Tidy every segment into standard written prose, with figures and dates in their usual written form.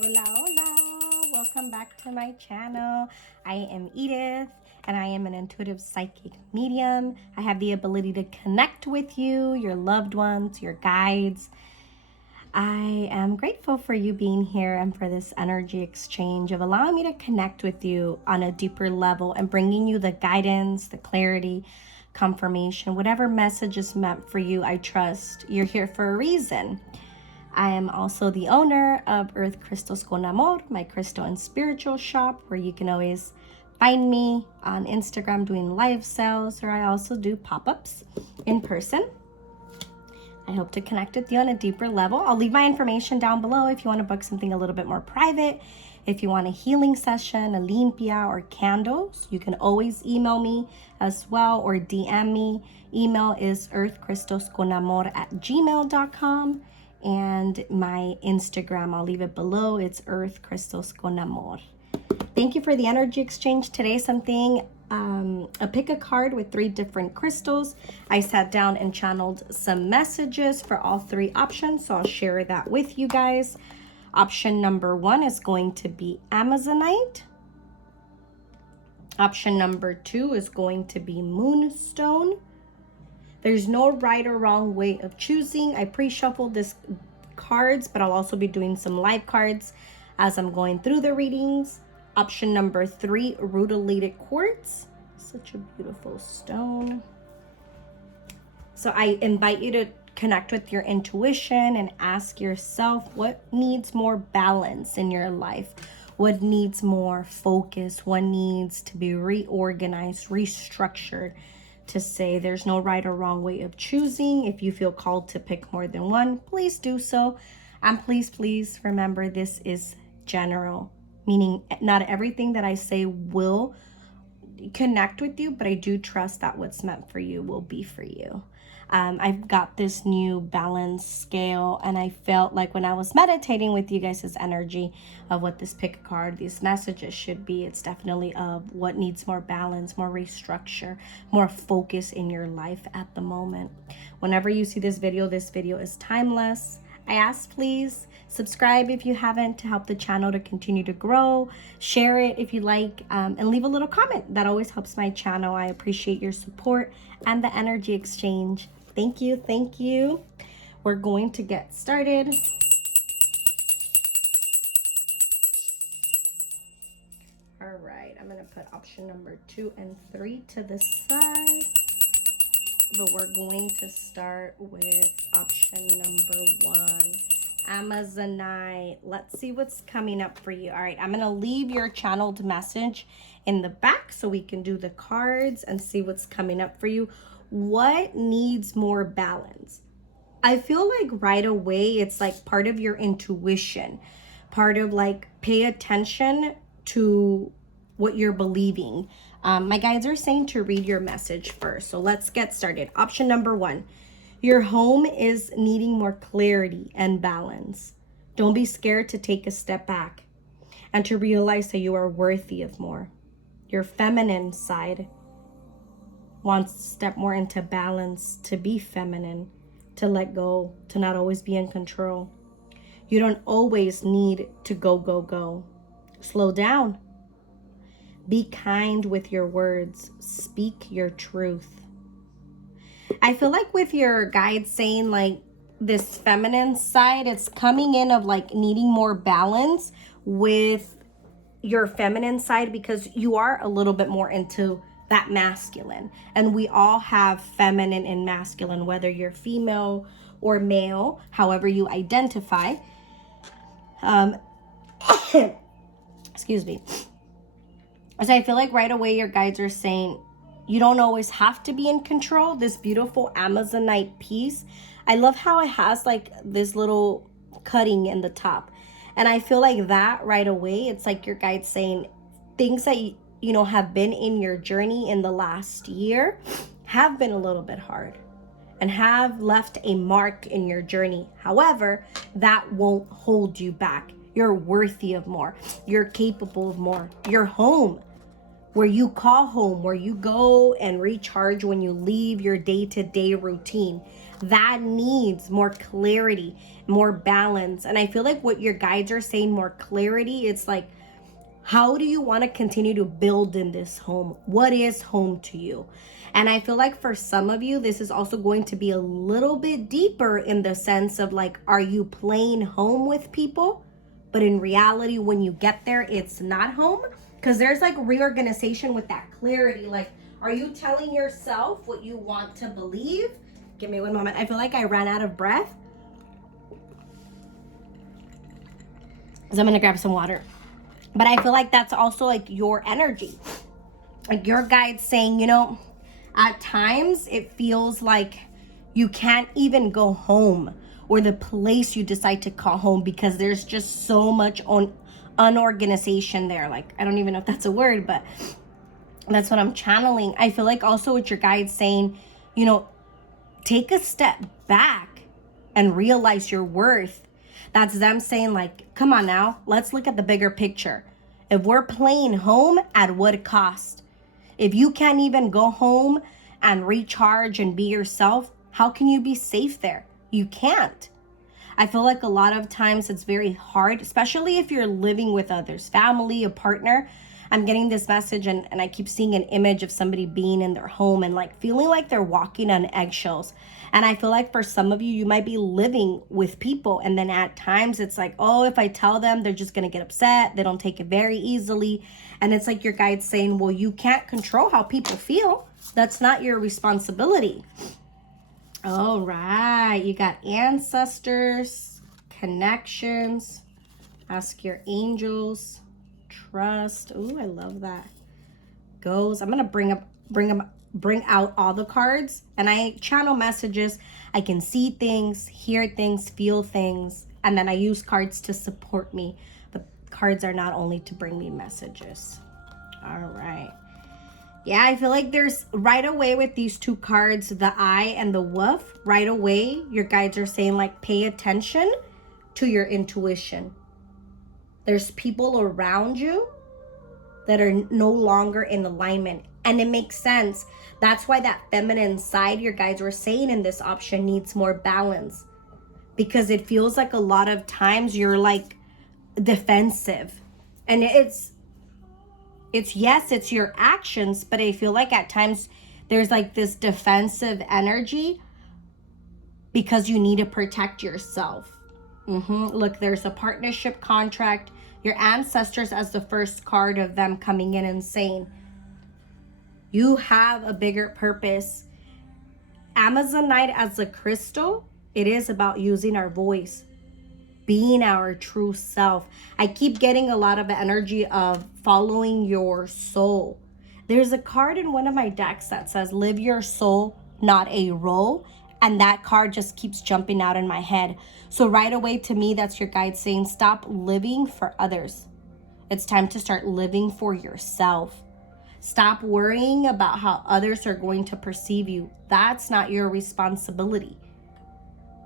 Hola, hola! Welcome back to my channel. I am Edith and I am an intuitive psychic medium. I have the ability to connect with you, your loved ones, your guides. I am grateful for you being here and for this energy exchange of allowing me to connect with you on a deeper level and bringing you the guidance, the clarity, confirmation, whatever message is meant for you. I trust you're here for a reason. I am also the owner of Earth Crystals con Amor, my crystal and spiritual shop, where you can always find me on Instagram doing live sales, or I also do pop-ups in person. I hope to connect with you on a deeper level. I'll leave my information down below if you want to book something a little bit more private. If you want a healing session, a limpia, or candles, you can always email me as well or DM me. Email is earthcrystalsconamor@gmail.com. And my Instagram, I'll leave it below. It's Earth Crystals con Amor. Thank you for the energy exchange today. Pick a card with 3 different crystals. I sat down and channeled some messages for all 3 options, so I'll share that with you guys. Option number 1 is going to be Amazonite. Option number 2 is going to be Moonstone. There's no right or wrong way of choosing. I pre-shuffled this cards, but I'll also be doing some live cards as I'm going through the readings. Option number 3, Rutilated Quartz. Such a beautiful stone. So I invite you to connect with your intuition and ask yourself what needs more balance in your life. What needs more focus? What needs to be reorganized, restructured? To say there's no right or wrong way of choosing. If you feel called to pick more than one, please do so. And please remember, this is general, meaning not everything that I say will connect with you, but I do trust that what's meant for you will be for you. I've got this new balance scale, and I felt like when I was meditating with you guys' energy of what this pick a card, these messages should be, it's definitely of what needs more balance, more restructure, more focus in your life at the moment. Whenever you see this video is timeless. I ask, please subscribe if you haven't to help the channel to continue to grow. Share it if you like, and leave a little comment. That always helps my channel. I appreciate your support and the energy exchange. Thank you, thank you. We're going to get started. All right, I'm gonna put option number 2 and 3 to the side. But we're going to start with option number 1, Amazonite. Let's see what's coming up for you. All right, I'm going to leave your channeled message in the back so we can do the cards and see what's coming up for you. What needs more balance? I feel like right away it's like part of your intuition, part of like pay attention to what you're believing. My guides are saying to read your message first. So let's get started. Option number 1, your home is needing more clarity and balance. Don't be scared to take a step back and to realize that you are worthy of more. Your feminine side wants to step more into balance, to be feminine, to let go, to not always be in control. You don't always need to go. Slow down. Be kind with your words. Speak your truth. I feel like with your guide saying like this feminine side, it's coming in of like needing more balance with your feminine side because you are a little bit more into that masculine. And we all have feminine and masculine, whether you're female or male, however you identify. Excuse me. So I feel like right away your guides are saying you don't always have to be in control. This beautiful Amazonite piece, I love how it has like this little cutting in the top. And I feel like that right away, it's like your guides saying things that you know have been in your journey in the last year have been a little bit hard and have left a mark in your journey. However, that won't hold you back. You're worthy of more. You're capable of more. You're home, where you call home, where you go and recharge when you leave your day-to-day routine. that needs more clarity, more balance. And I feel like what your guides are saying, more clarity, it's like, how do you want to continue to build in this home? What is home to you? And I feel like for some of you, this is also going to be a little bit deeper in the sense of like, are you playing home with people? But in reality, when you get there, it's not home. Because there's like reorganization with that clarity. Like, are you telling yourself what you want to believe? Give me one moment. I feel like I ran out of breath. So I'm going to grab some water. But I feel like that's also like your energy. Like your guide's saying, you know, at times it feels like you can't even go home, or the place you decide to call home, because there's just so much unorganization there. Like, I don't even know if that's a word, but that's what I'm channeling. I feel like also what your guide's saying, you know, take a step back and realize your worth. That's them saying like, come on now, let's look at the bigger picture. If we're playing home, at what cost? If you can't even go home and recharge and be yourself, how can you be safe there? You can't. I feel like a lot of times it's very hard, especially if you're living with others, family, a partner. I'm getting this message and I keep seeing an image of somebody being in their home and like feeling like they're walking on eggshells. And I feel like for some of you, you might be living with people. And then at times it's like, oh, if I tell them, they're just going to get upset. They don't take it very easily. And it's like your guide's saying, well, you can't control how people feel. That's not your responsibility. All right. You got ancestors, connections, ask your angels, trust. Ooh, I love that. Goes. I'm going to bring out all the cards, and I channel messages. I can see things, hear things, feel things, and then I use cards to support me. The cards are not only to bring me messages. All right. Yeah, I feel like there's right away with these two cards, the eye and the wolf, right away, your guides are saying like, pay attention to your intuition. There's people around you that are no longer in alignment. And it makes sense. That's why that feminine side your guides were saying in this option needs more balance. Because it feels like a lot of times you're like defensive. And it's yes, it's your actions, but I feel like at times there's like this defensive energy because you need to protect yourself. Look, there's a partnership contract. Your ancestors as the first card of them coming in and saying, you have a bigger purpose. Amazonite as a crystal, it is about using our voice, being our true self. I keep getting a lot of energy of following your soul. There's a card in one of my decks that says, live your soul, not a role. And that card just keeps jumping out in my head. So right away, to me, that's your guide saying, stop living for others. It's time to start living for yourself. Stop worrying about how others are going to perceive you. That's not your responsibility.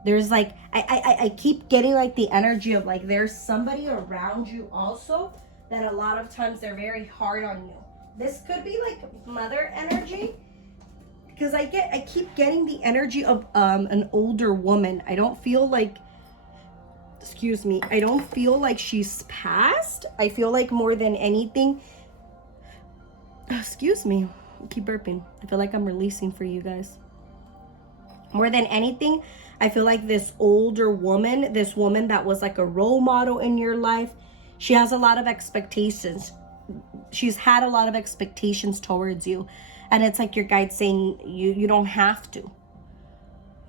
There's like, I keep getting like the energy of like, there's somebody around you also that a lot of times they're very hard on you. This could be like mother energy. Because I keep getting the energy of an older woman. I don't feel like, I don't feel like she's passed. I feel like more than anything, I keep burping. I feel like I'm releasing for you guys. More than anything, I feel like this older woman, this woman that was like a role model in your life, she has a lot of expectations. She's had a lot of expectations towards you. And it's like your guide saying you don't have to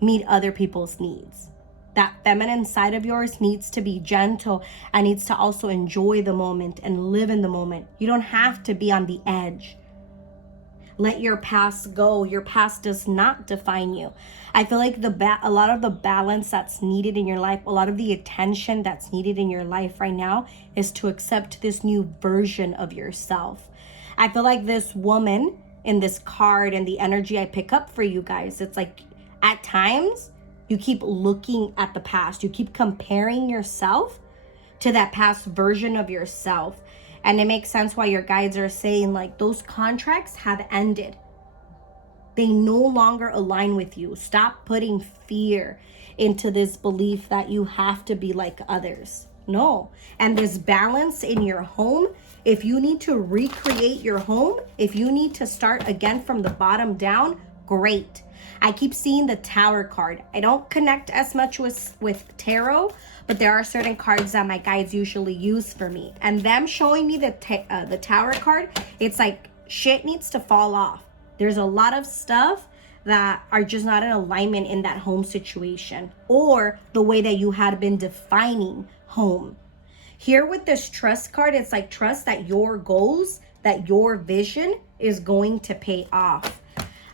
meet other people's needs. That feminine side of yours needs to be gentle and needs to also enjoy the moment and live in the moment. You don't have to be on the edge. Let your past go. Your past does not define you. I feel like a lot of the balance that's needed in your life, a lot of the attention that's needed in your life right now is to accept this new version of yourself. I feel like this woman in this card and the energy I pick up for you guys, it's like at times you keep looking at the past. You keep comparing yourself to that past version of yourself. And it makes sense why your guides are saying like those contracts have ended. They no longer align with you. Stop putting fear into this belief that you have to be like others. No. And this balance in your home, if you need to recreate your home, if you need to start again from the bottom down, great. I keep seeing the Tower card. I don't connect as much with tarot, but there are certain cards that my guides usually use for me. And them showing me the Tower card, it's like shit needs to fall off. There's a lot of stuff that are just not in alignment in that home situation or the way that you had been defining home. Here with this trust card, it's like trust that your goals, that your vision is going to pay off.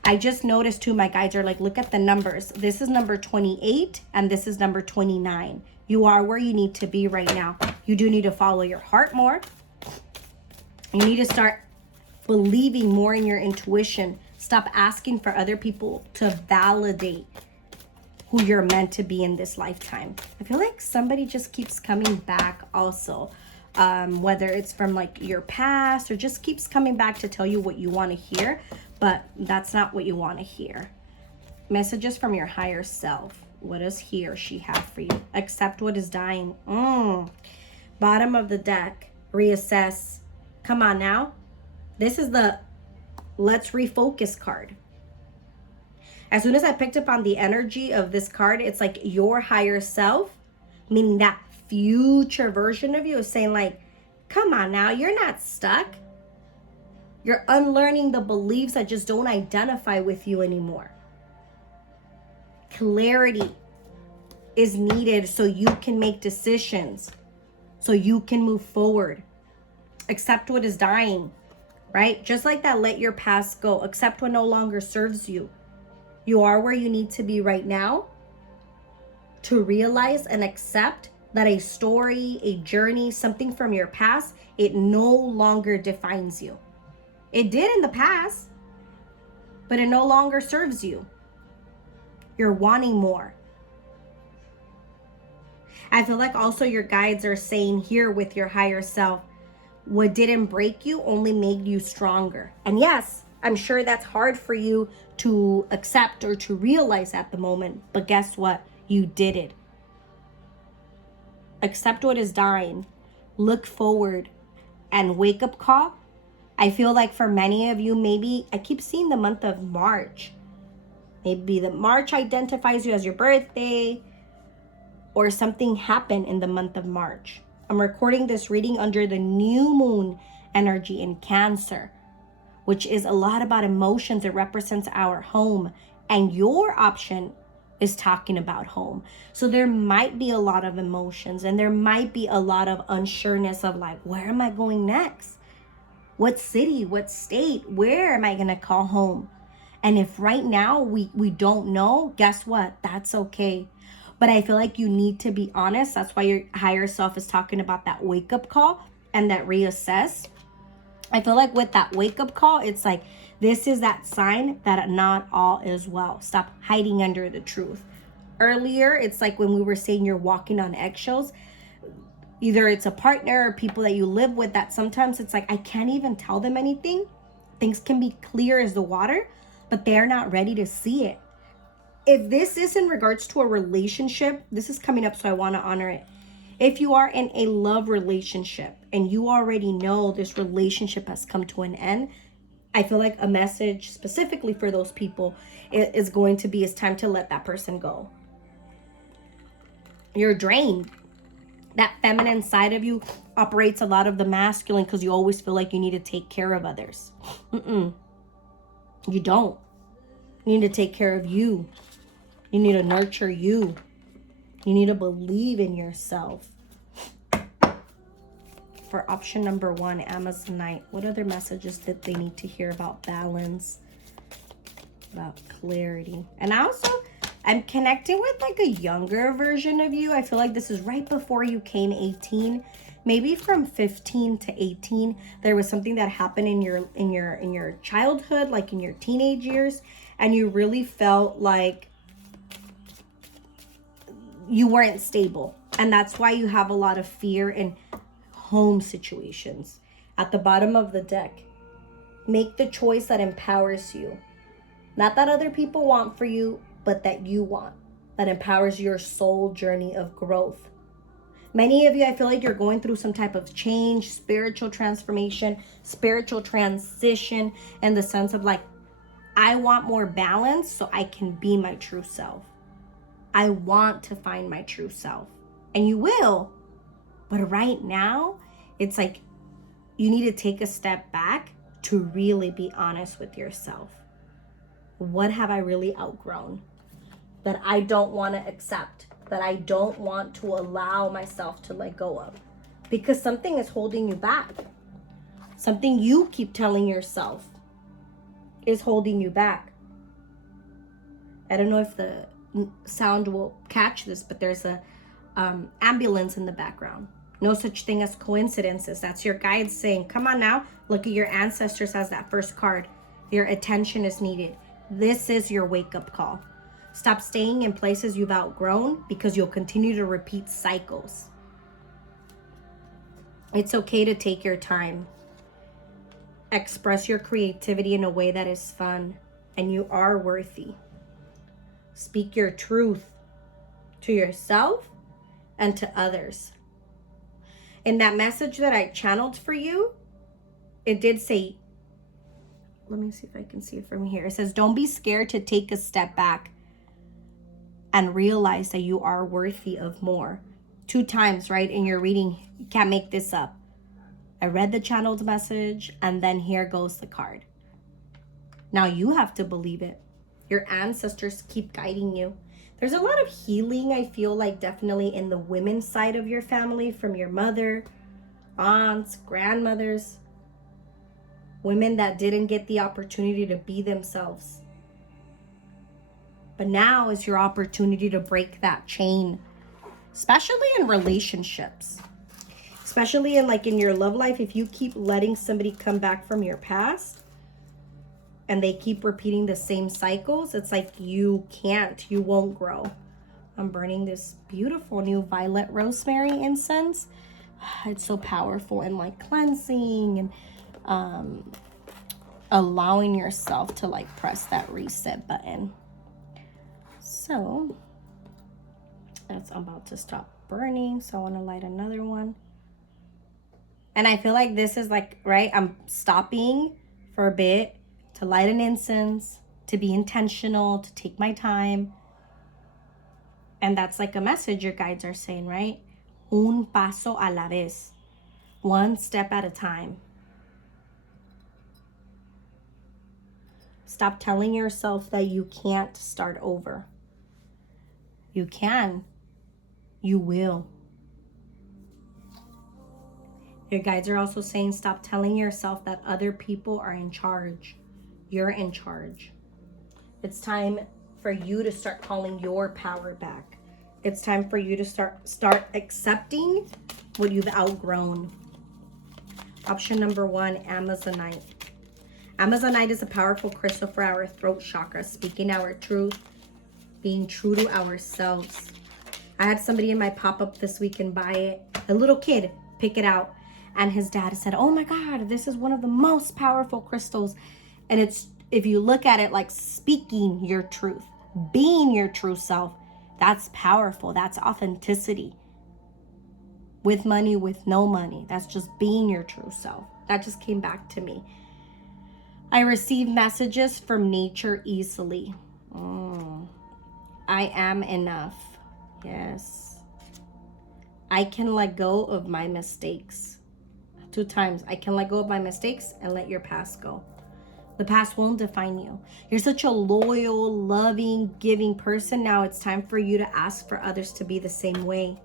I just noticed too, my guides are like, look at the numbers. This is number 28 and this is number 29. You are where you need to be right now. You do need to follow your heart more. You need to start believing more in your intuition. Stop asking for other people to validate who you're meant to be in this lifetime. I feel like somebody just keeps coming back also. Whether it's from like your past or just keeps coming back to tell you what you want to hear, but that's not what you want to hear. Messages from your higher self. What does he or she have for you? Accept what is dying. Bottom of the deck. Reassess. Come on now. This is the let's refocus card. As soon as I picked up on the energy of this card, it's like your higher self, meaning that future version of you, is saying like, come on now, you're not stuck. You're unlearning the beliefs that just don't identify with you anymore. Clarity is needed so you can make decisions, so you can move forward. Accept what is dying, right? Just like that, let your past go. Accept what no longer serves you. You are where you need to be right now to realize and accept that a story, a journey, something from your past, it no longer defines you. It did in the past, but it no longer serves you. You're wanting more. I feel like also your guides are saying here with your higher self, what didn't break you only made you stronger. And yes, I'm sure that's hard for you to accept or to realize at the moment, but guess what? You did it. Accept what is dying. Look forward and wake up call. I feel like for many of you, maybe I keep seeing the month of March. Maybe the March identifies you as your birthday or something happened in the month of March. I'm recording this reading under the new moon energy in Cancer, which is a lot about emotions. It represents our home, and your option is talking about home. So there might be a lot of emotions, and there might be a lot of unsureness of like, where am I going next? What city, what state, where am I gonna call home? And if right now we don't know, guess what? That's okay. But I feel like you need to be honest. That's why your higher self is talking about that wake up call and that reassess. I feel like with that wake up call, it's like, this is that sign that not all is well. Stop hiding under the truth. Earlier, it's like when we were saying you're walking on eggshells. Either it's a partner or people that you live with that sometimes it's like, I can't even tell them anything. Things can be clear as the water, but they're not ready to see it. If this is in regards to a relationship, this is coming up, so I want to honor it. If you are in a love relationship and you already know this relationship has come to an end, I feel like a message specifically for those people is going to be, it's time to let that person go. You're drained. That feminine side of you operates a lot of the masculine because you always feel like you need to take care of others. You don't. You need to take care of you. You need to nurture you. You need to believe in yourself. For option number 1, Amazonite, what other messages did they need to hear about balance, about clarity? And also, I'm connecting with like a younger version of you. I feel like this is right before you came 18. Maybe from 15 to 18, there was something that happened in your childhood, like in your teenage years, and you really felt like you weren't stable. And that's why you have a lot of fear in home situations. At the bottom of the deck, make the choice that empowers you, Not that other people want for you, but that you want. That empowers your soul journey of growth. Many of you, I feel like you're going through some type of change, spiritual transformation, spiritual transition, in the sense of like, I want more balance so I can be my true self. I want to find my true self. And you will. But right now, it's like you need to take a step back to really be honest with yourself. What have I really outgrown that I don't want to accept, that I don't want to allow myself to let go of? Because something is holding you back. Something you keep telling yourself is holding you back. I don't know if the sound will catch this, but there's a ambulance in the background. No such thing as coincidences. That's your guide saying, come on now, look at your ancestors as that first card. Your attention is needed. This is your wake-up call. Stop staying in places you've outgrown because you'll continue to repeat cycles. It's okay to take your time. Express your creativity in a way that is fun, and you are worthy. Speak your truth to yourself and to others. In that message that I channeled for you, it did say, let me see if I can see it from here. It says, don't be scared to take a step back and realize that you are worthy of more. 2 times, right, in your reading. You can't make this up. I read the channeled message, and then here goes the card. Now you have to believe it. Your ancestors keep guiding you. There's a lot of healing, I feel like, definitely in the women's side of your family, from your mother, aunts, grandmothers, women that didn't get the opportunity to be themselves. But now is your opportunity to break that chain, especially in relationships, especially in your love life. If you keep letting somebody come back from your past and they keep repeating the same cycles, it's like you won't grow. I'm burning this beautiful new violet rosemary incense. It's so powerful and like cleansing and allowing yourself to like press that reset button. So that's about to stop burning. So I want to light another one. And I feel like this is like, right, I'm stopping for a bit to light an incense, to be intentional, to take my time. And that's like a message your guides are saying, right? Un paso a la vez. One step at a time. Stop telling yourself that you can't start over. You can. You will. Your guides are also saying stop telling yourself that other people are in charge. You're in charge. It's time for you to start calling your power back. It's time for you to start accepting what you've outgrown. Option number 1, Amazonite. Amazonite is a powerful crystal for our throat chakra, speaking our truth, being true to ourselves. I had somebody in my pop-up this weekend buy it, a little kid, pick it out. And his dad said, oh my God, this is one of the most powerful crystals. And it's, if you look at it like speaking your truth, being your true self, that's powerful. That's authenticity. With money, with no money. That's just being your true self. That just came back to me. I receive messages from nature easily. I am enough. Yes. I can let go of my mistakes. 2 times. I can let go of my mistakes and let your past go. The past won't define you. You're such a loyal, loving, giving person. Now it's time for you to ask for others to be the same way.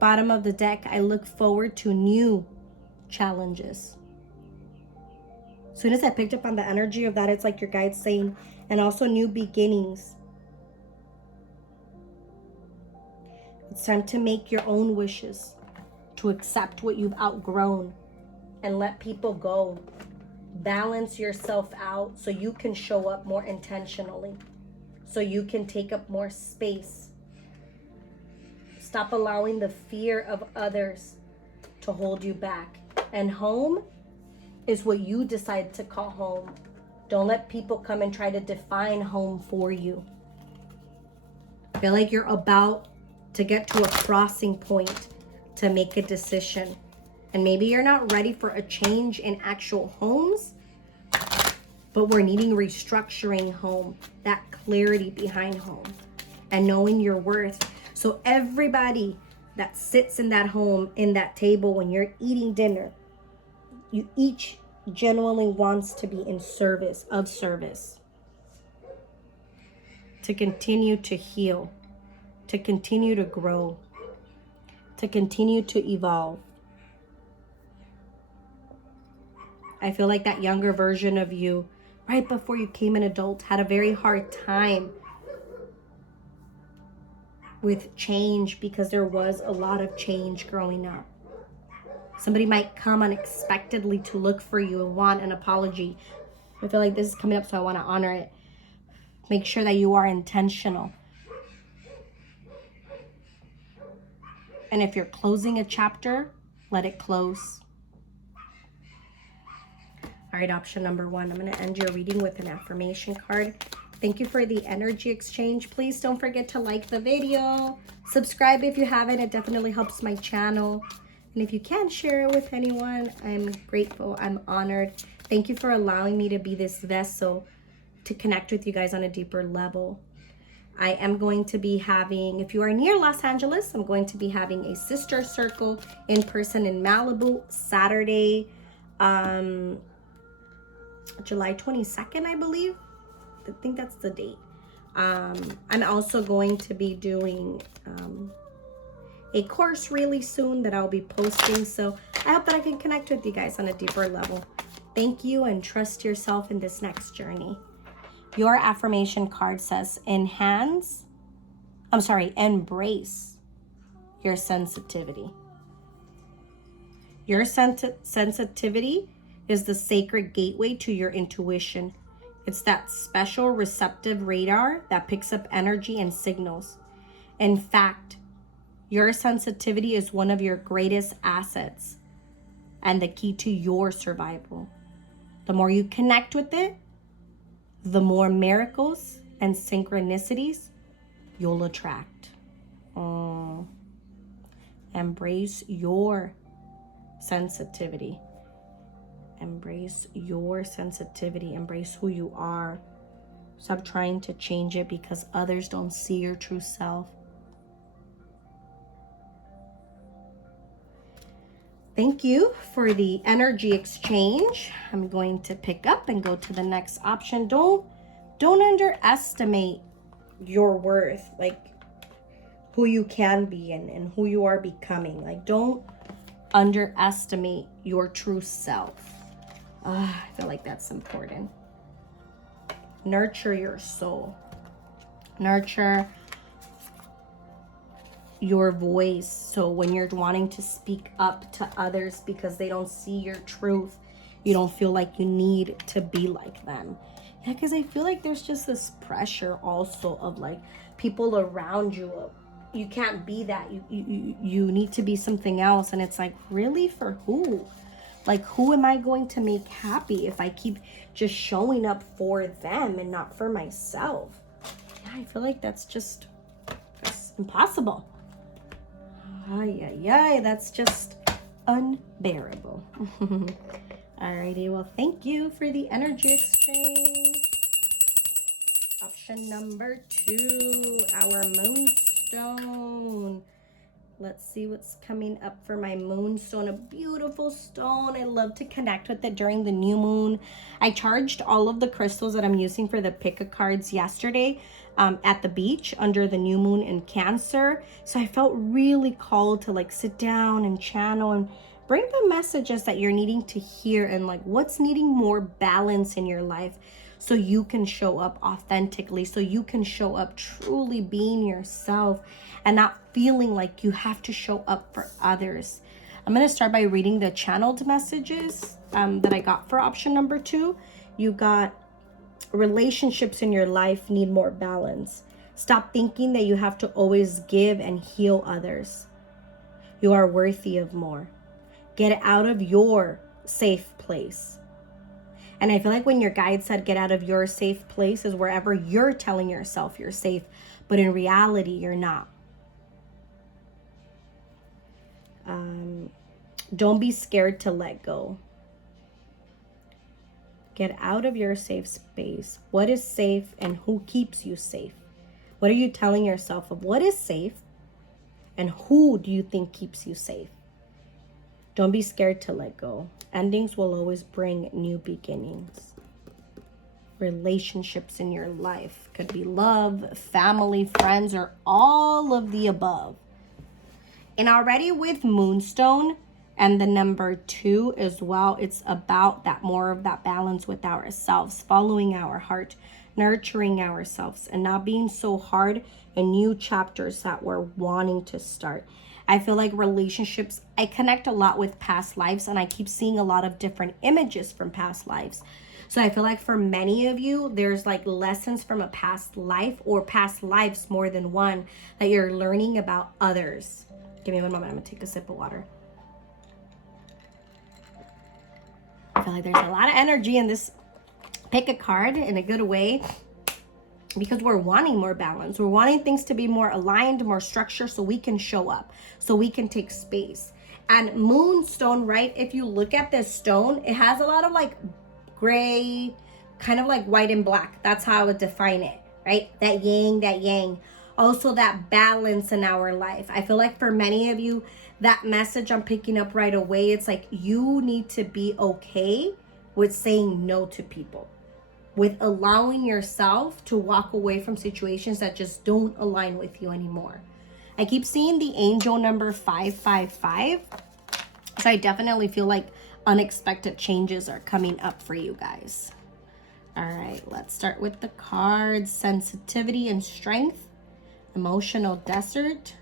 Bottom of the deck, I look forward to new challenges. As soon as I picked up on the energy of that, it's like your guide's saying, and also new beginnings. It's time to make your own wishes, to accept what you've outgrown and let people go. Balance yourself out so you can show up more intentionally, so you can take up more space. Stop allowing the fear of others to hold you back. And home is what you decide to call home. Don't let people come and try to define home for you. I feel like you're about to get to a crossing point to make a decision. And maybe you're not ready for a change in actual homes, but we're needing restructuring home, that clarity behind home, and knowing your worth. So everybody that sits in that home, in that table when you're eating dinner, you each genuinely wants to be in service, to continue to heal, to continue to grow, to continue to evolve. I feel like that younger version of you, right before you became an adult, had a very hard time with change because there was a lot of change growing up. Somebody might come unexpectedly to look for you and want an apology. I feel like this is coming up, so I want to honor it. Make sure that you are intentional. And if you're closing a chapter, let it close. All right, option number 1. I'm going to end your reading with an affirmation card. Thank you for the energy exchange. Please don't forget to like the video. Subscribe if you haven't. It definitely helps my channel. And if you can, share it with anyone. I'm grateful. I'm honored. Thank you for allowing me to be this vessel to connect with you guys on a deeper level. I am going to be having, if you are near Los Angeles, I'm going to be having a sister circle in person in Malibu, Saturday, July 22nd, I believe. I think that's the date. I'm also going to be doing a course really soon that I'll be posting. So I hope that I can connect with you guys on a deeper level. Thank you, and trust yourself in this next journey. Your affirmation card says, embrace your sensitivity. Your sensitivity is the sacred gateway to your intuition. It's that special receptive radar that picks up energy and signals. In fact, your sensitivity is one of your greatest assets and the key to your survival. The more you connect with it, the more miracles and synchronicities you'll attract. Embrace your sensitivity. Embrace your sensitivity. Embrace who you are. Stop trying to change it because others don't see your true self. Thank you for the energy exchange. I'm going to pick up and go to the next option. Don't underestimate your worth, like who you can be and who you are becoming. Like, don't underestimate your true self. I feel like that's important. Nurture your soul. Nurture your voice. So when you're wanting to speak up to others because they don't see your truth, you don't feel like you need to be like them. Yeah, because I feel like there's just this pressure also of like people around you. You can't be that. You need to be something else. And it's like, really, for who? Like, who am I going to make happy if I keep just showing up for them and not for myself? Yeah, I feel like that's impossible. That's just unbearable. Alrighty, well, thank you for the energy exchange. Option number 2, our Moonstone. Let's see what's coming up for my Moonstone. A beautiful stone. I love to connect with it during the new moon. I charged all of the crystals that I'm using for the pick a cards yesterday at the beach under the new moon in Cancer. So I felt really called to like sit down and channel and bring the messages that you're needing to hear and like what's needing more balance in your life so you can show up authentically, so you can show up truly being yourself and not feeling like you have to show up for others. I'm going to start by reading the channeled messages that I got for option number 2. You got relationships in your life need more balance. Stop thinking that you have to always give and heal others. You are worthy of more. Get out of your safe place And I feel like when your guide said get out of your safe place is wherever you're telling yourself you're safe, but in reality, you're not. Don't be scared to let go. Get out of your safe space. What is safe and who keeps you safe? What are you telling yourself of what is safe and who do you think keeps you safe? Don't be scared to let go. Endings will always bring new beginnings. Relationships in your life could be love, family, friends, or all of the above. And already with Moonstone and the number 2 as well, it's about that more of that balance with ourselves, following our heart, nurturing ourselves, and not being so hard in new chapters that we're wanting to start. I feel like relationships, I connect a lot with past lives, and I keep seeing a lot of different images from past lives. So I feel like for many of you, there's like lessons from a past life or past lives, more than one, that you're learning about others. Give me one moment. I'm going to take a sip of water. I feel like there's a lot of energy in this. Pick a card in a good way because we're wanting more balance. We're wanting things to be more aligned, more structured so we can show up, so we can take space. And Moonstone, right? If you look at this stone, it has a lot of like gray, kind of like white and black. That's how I would define it, right? That yang. Also that balance in our life. I feel like for many of you, that message I'm picking up right away, it's like you need to be okay with saying no to people, with allowing yourself to walk away from situations that just don't align with you anymore. I keep seeing the angel number 555. So I definitely feel like unexpected changes are coming up for you guys. All right, let's start with the cards. Sensitivity and strength. Emotional desert.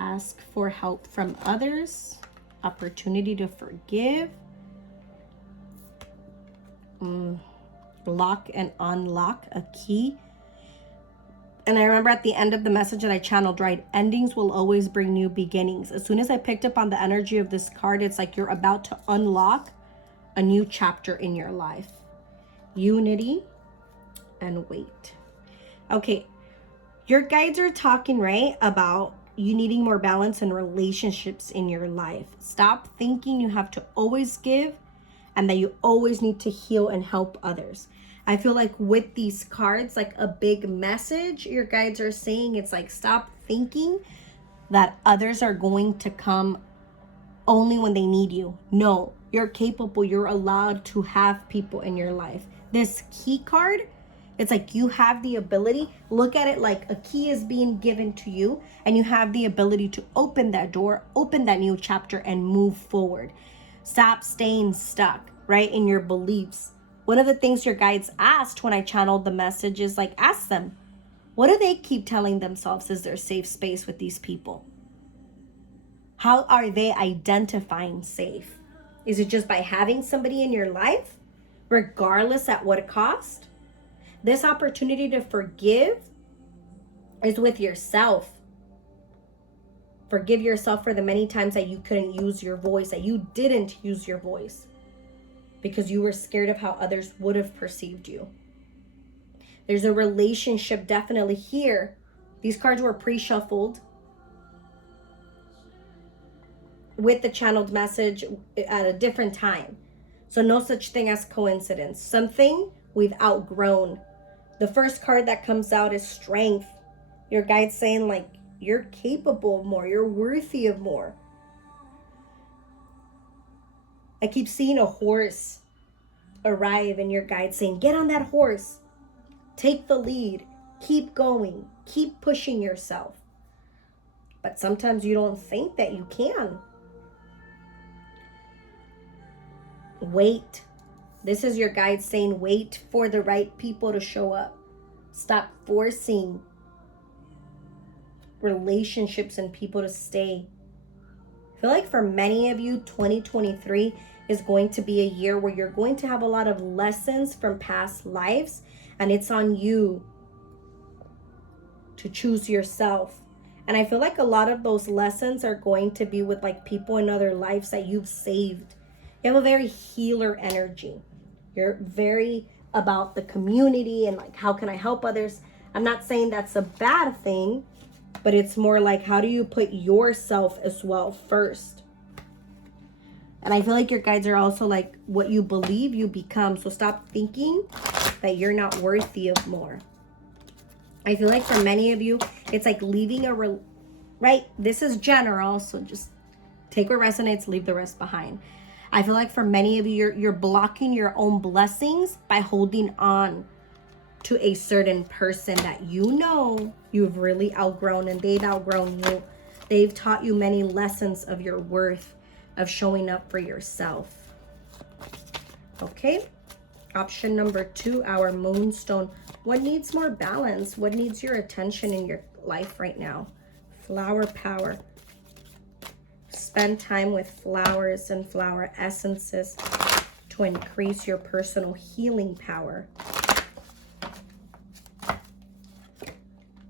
Ask for help from others. Opportunity to forgive. Lock and unlock a key. And I remember at the end of the message that I channeled, right? Endings will always bring new beginnings. As soon as I picked up on the energy of this card, it's like you're about to unlock a new chapter in your life. Unity and wait. Okay. Your guides are talking, right, about you needing more balance in relationships in your life. Stop thinking you have to always give and that you always need to heal and help others. I feel like with these cards, like a big message your guides are saying, it's like stop thinking that others are going to come only when they need you. No, you're capable. You're allowed to have people in your life. This key card, it's like you have the ability. Look at it like a key is being given to you and you have the ability to open that door, open that new chapter and move forward. Stop staying stuck, right, in your beliefs. One of the things your guides asked when I channeled the message is like, ask them, what do they keep telling themselves is their safe space with these people? How are they identifying safe? Is it just by having somebody in your life, regardless at what cost? This opportunity to forgive is with yourself. Forgive yourself for the many times that you couldn't use your voice, that you didn't use your voice because you were scared of how others would have perceived you. There's a relationship definitely here. These cards were pre-shuffled with the channeled message at a different time. So no such thing as coincidence. Something we've outgrown. The first card that comes out is strength. Your guide's saying like, you're capable of more. You're worthy of more. I keep seeing a horse arrive and your guide saying, get on that horse. Take the lead. Keep going. Keep pushing yourself. But sometimes you don't think that you can. Wait. This is your guide saying, wait for the right people to show up. Stop forcing relationships and people to stay. I feel like for many of you, 2023 is going to be a year where you're going to have a lot of lessons from past lives, and it's on you to choose yourself. And I feel like a lot of those lessons are going to be with like people in other lives that you've saved. You have a very healer energy. You're very about the community and like, how can I help others? I'm not saying that's a bad thing, but it's more like, how do you put yourself as well first? And I feel like your guides are also like, what you believe you become. So stop thinking that you're not worthy of more. I feel like for many of you, it's like leaving right? This is general, so just take what resonates, leave the rest behind. I feel like for many of you, you're blocking your own blessings by holding on to a certain person that you know you've really outgrown, and they've outgrown you. They've taught you many lessons of your worth, of showing up for yourself. Okay, option number 2, our Moonstone. What needs more balance? What needs your attention in your life right now? Flower power. Spend time with flowers and flower essences to increase your personal healing power.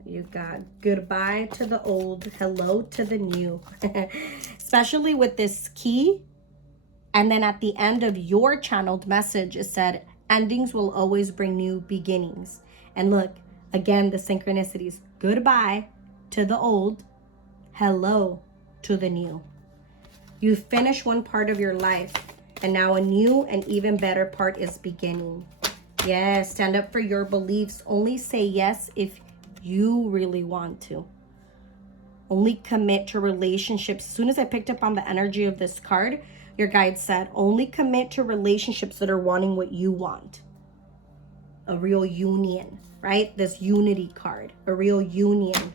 You got goodbye to the old, hello to the new. Especially with this key. And then at the end of your channeled message, it said, endings will always bring new beginnings. And look, again, the synchronicities. Goodbye to the old, hello to the new. You finish one part of your life, and now a new and even better part is beginning. Yes, stand up for your beliefs. Only say yes if you really want to. Only commit to relationships. As soon as I picked up on the energy of this card, your guide said, only commit to relationships that are wanting what you want. A real union, right? This unity card, a real union.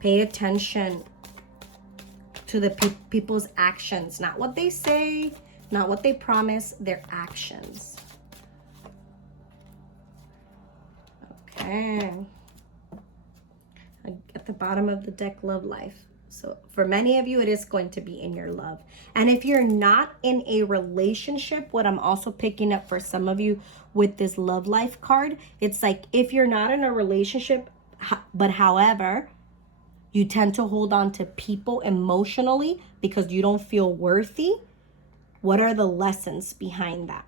Pay attention to the people's actions, not what they say, not what they promise, their actions. Okay. At the bottom of the deck, love life. So for many of you, it is going to be in your love. And if you're not in a relationship, what I'm also picking up for some of you with this love life card, it's like if you're not in a relationship, but however, you tend to hold on to people emotionally because you don't feel worthy. What are the lessons behind that?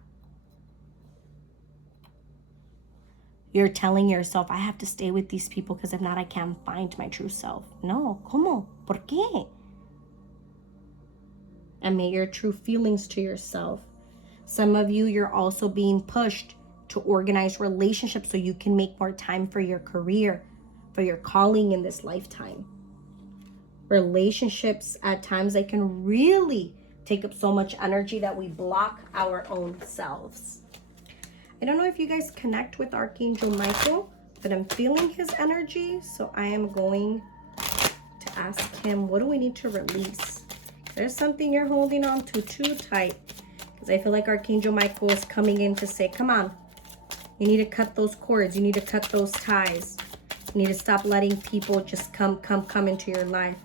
You're telling yourself, I have to stay with these people because if not, I can't find my true self. No, ¿cómo? ¿Por qué? Admit your true feelings to yourself. Some of you, you're also being pushed to organize relationships so you can make more time for your career, for your calling in this lifetime. Relationships at times, they can really take up so much energy that we block our own selves. I don't know if you guys connect with Archangel Michael, but I'm feeling his energy. So I am going to ask him, what do we need to release? There's something you're holding on to too tight. Because I feel like Archangel Michael is coming in to say, come on. You need to cut those cords. You need to cut those ties. You need to stop letting people just come into your life.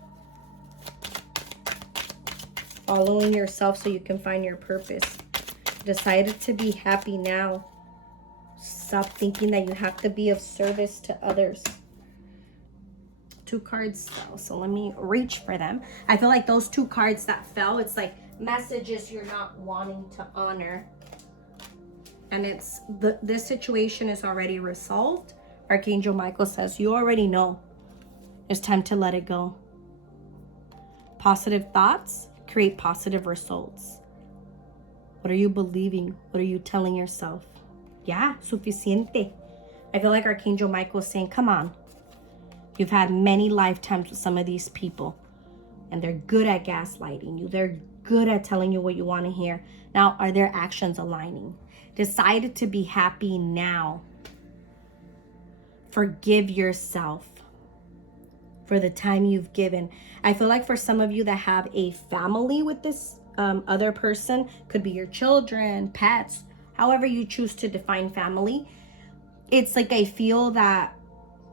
Following yourself so you can find your purpose. Decided to be happy now. Stop thinking that you have to be of service to others. 2 cards fell, so let me reach for them. I feel like those 2 cards that fell, it's like messages you're not wanting to honor. And it's this situation is already resolved. Archangel Michael says, you already know. It's time to let it go. Positive thoughts create positive results. What are you believing? What are you telling yourself? Yeah, suficiente. I feel like Archangel Michael is saying, come on. You've had many lifetimes with some of these people, and they're good at gaslighting you. They're good at telling you what you want to hear. Now, are their actions aligning? Decide to be happy now. Forgive yourself for the time you've given. I feel like for some of you that have a family with this other person, could be your children, pets, however you choose to define family. It's like I feel that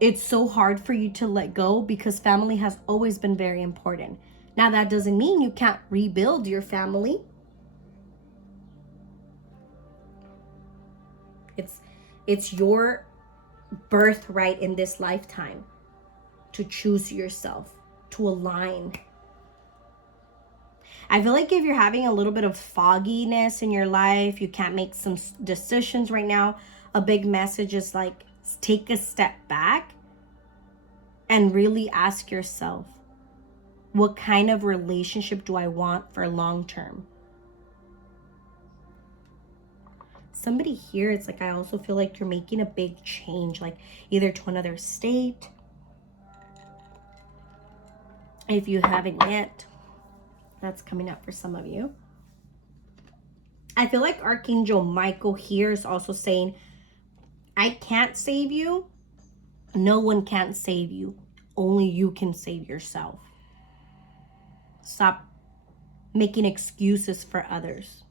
it's so hard for you to let go because family has always been very important. Now, that doesn't mean you can't rebuild your family. It's your birthright in this lifetime to choose yourself, to align. I feel like if you're having a little bit of fogginess in your life, you can't make some decisions right now, a big message is like, take a step back and really ask yourself, what kind of relationship do I want for long term? Somebody here, it's like, I also feel like you're making a big change, like either to another state. If you haven't yet, that's coming up for some of you. I feel like Archangel Michael here is also saying, I can't save you. No one can save you. Only you can save yourself. Stop making excuses for others.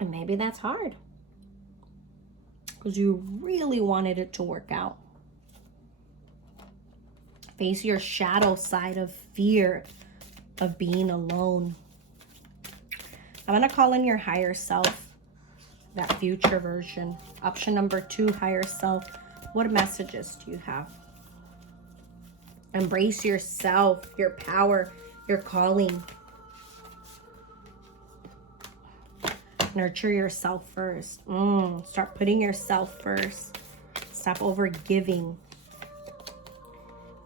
And maybe that's hard, because you really wanted it to work out. Face your shadow side of fear of being alone. I'm going to call in your higher self, that future version. Option number 2, higher self. What messages do you have? Embrace yourself, your power, your calling. Nurture yourself first. Start putting yourself first. Stop over giving.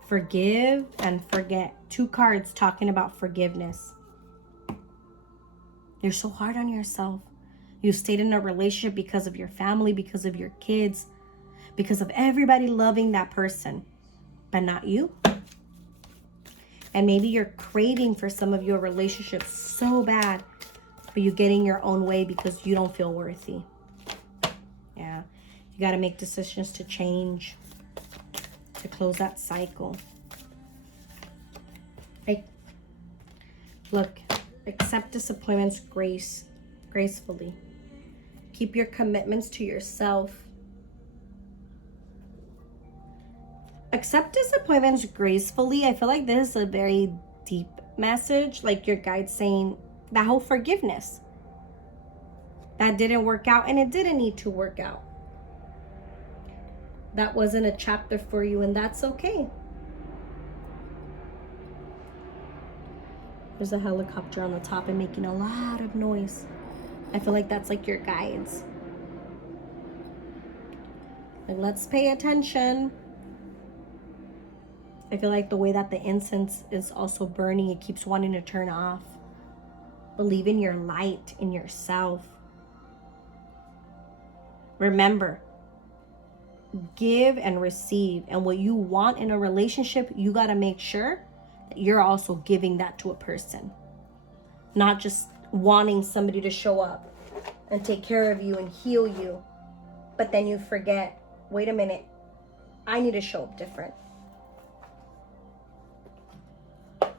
Forgive and forget. 2 cards talking about forgiveness. You're so hard on yourself. You stayed in a relationship because of your family, because of your kids, because of everybody loving that person, but not you. And maybe you're craving for some of your relationships so bad, but you're getting your own way because you don't feel worthy. Yeah, you got to make decisions to change, to close that cycle. Look, accept disappointments gracefully. Keep your commitments to yourself. Accept disappointments gracefully. I feel like this is a very deep message. Like your guide saying that whole forgiveness. That didn't work out, and it didn't need to work out. That wasn't a chapter for you, and that's okay. There's a helicopter on the top and making a lot of noise. I feel like that's like your guides. Like, let's pay attention. I feel like the way that the incense is also burning, it keeps wanting to turn off. Believe in your light, in yourself. Remember, give and receive. And what you want in a relationship, you got to make sure that you're also giving that to a person. Not just wanting somebody to show up and take care of you and heal you. But then you forget, wait a minute, I need to show up different. All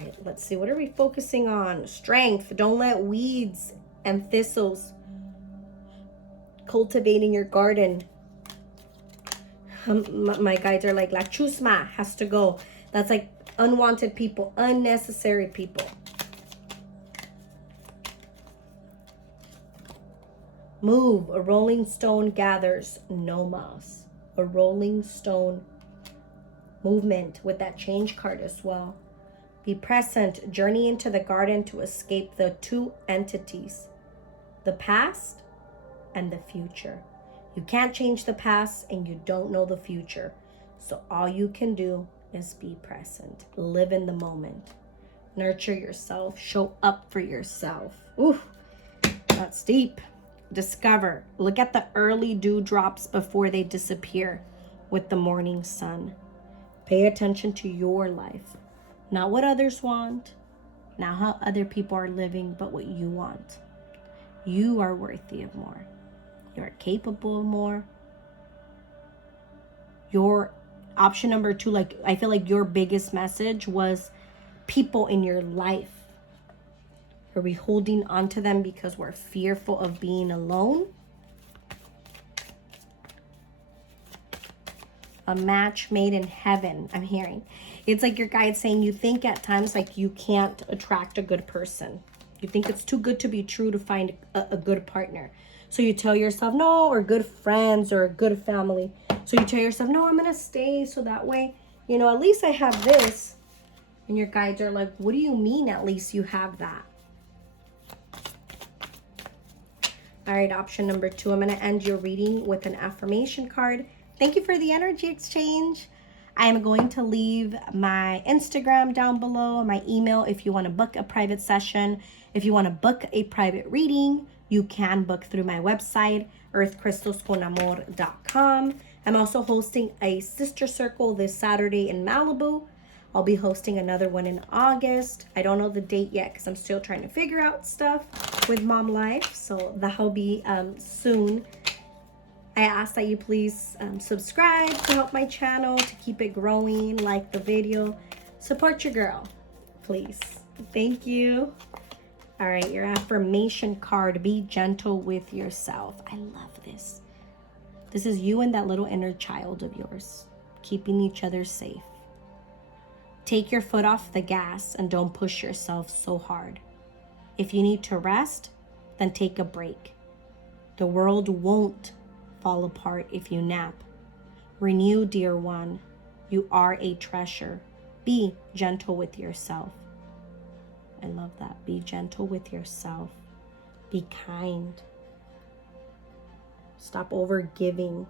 right, let's see. What are we focusing on? Strength. Don't let weeds and thistles cultivating your garden. My guides are like, la chusma has to go. That's like unwanted people, unnecessary people. Move. A rolling stone gathers no moss. A rolling stone movement with that change card as well. Be present. Journey into the garden to escape the 2 entities, the past and the future. You can't change the past and you don't know the future. So all you can do is be present. Live in the moment. Nurture yourself. Show up for yourself. Ooh, that's deep. Discover. Look at the early dewdrops before they disappear with the morning sun. Pay attention to your life. Not what others want. Not how other people are living, but what you want. You are worthy of more. You are capable of more. Your option number 2, like I feel like your biggest message was people in your life. Are we holding on to them because we're fearful of being alone? A match made in heaven, I'm hearing. It's like your guide saying you think at times like you can't attract a good person. You think it's too good to be true to find a good partner. So you tell yourself, no, or good friends or a good family. So you tell yourself, no, I'm going to stay so that way You know, at least I have this. And your guides are like, what do you mean at least you have that? All right, option number 2. I'm going to end your reading with an affirmation card. Thank you for the energy exchange. I am going to leave my Instagram down below, my email if you want to book a private session. If you want to book a private reading, you can book through my website, earthcrystalsconamor.com. I'm also hosting a sister circle this Saturday in Malibu. I'll be hosting another one in August. I don't know the date yet because I'm still trying to figure out stuff with mom life. So that'll be soon. I ask that you please subscribe to help my channel, to keep it growing, like the video. Support your girl, please. Thank you. All right, your affirmation card, be gentle with yourself. I love this. This is you and that little inner child of yours, keeping each other safe. Take your foot off the gas and don't push yourself so hard. If you need to rest, then take a break. The world won't fall apart if you nap. Renew, dear one. You are a treasure. Be gentle with yourself. I love that. Be gentle with yourself. Be kind. Stop over giving.